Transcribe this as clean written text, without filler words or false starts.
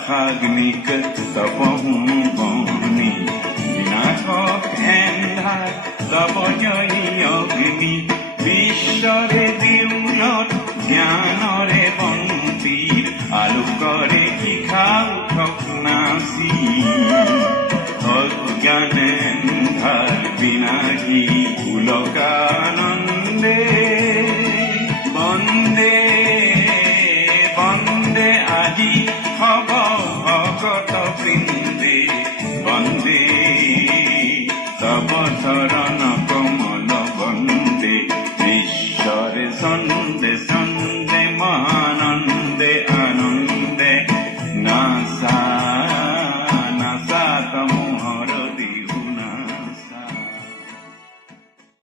অখাগ্নিক তপহু বহনি বিনাশক এন্ধাৰ তপ জয়ী অগ্নি বিশ্বৰে দেউলত জ্ঞানৰে বন্তিৰ আলোকৰে শিখা উঠক নাচি অজ্ঞান এন্ধাৰ বিনাশী পুলকানন্দে বন্দে বন্দে আদি হব ভকত বৃন্দে বন্দে